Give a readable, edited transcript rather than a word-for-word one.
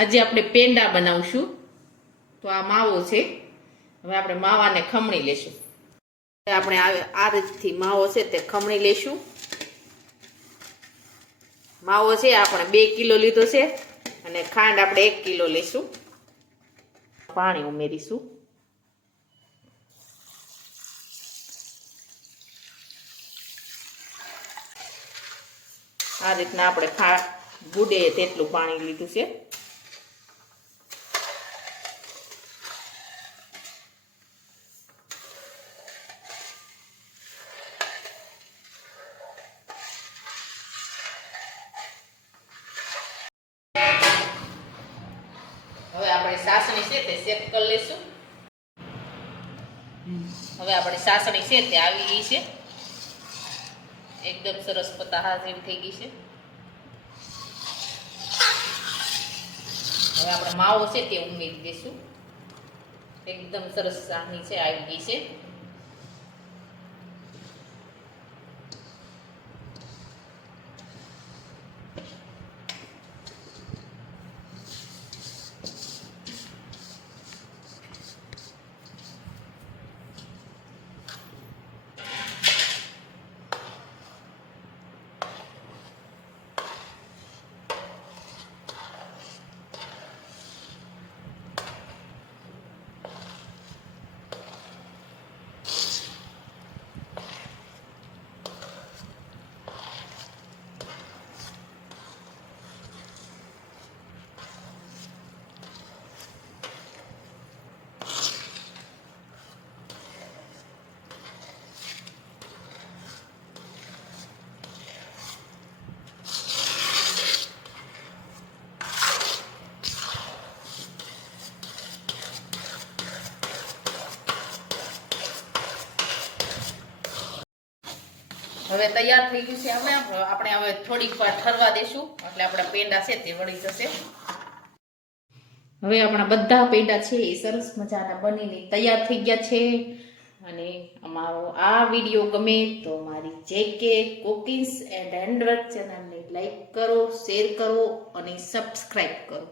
આજે આપણે પેંડા બનાવશું. તો આ માવો છે. હવે આપણે માવાને ખમણી લેશું. આપણે આ રીતથી માવો છે તે ખમણી લેશું. માવો છે આપણે 2 કિલો લીધો છે અને ખાંડ આપણે 1 કિલો લેશું. પાણી ઉમેરીશું. આ રીતના આપણે બુડે તેટલું પાણી લીધું છે. હવે આપણે સાસણી છે તે સેટ કરી લઈશું. હવે આપણી સાસણી છે તે આવી ગઈ છે. એકદમ સરસ પતાહા જેવી થઈ ગઈ છે. હવે આપણે માવો છે તે ઉમેરી દઈશું. એકદમ સરસ સાસણી છે આવી ગઈ છે. હવે તૈયાર થઈ ગયું છે. આપણે હવે થોડીક વાર ઠરવા દેશું એટલે આપણા પેંડા છે તે વળી જશે. હવે આપણા બધા પેંડા છે એ સરસ મજાના બનીને તૈયાર થઈ ગયા છે. અને અમારો આ વિડીયો ગમે તો મારી જેકે કુકિંગ્સ એન્ડ હેન્ડવર્ક ચેનલને લાઈક કરો, શેર કરો અને સબસ્ક્રાઈબ કરો.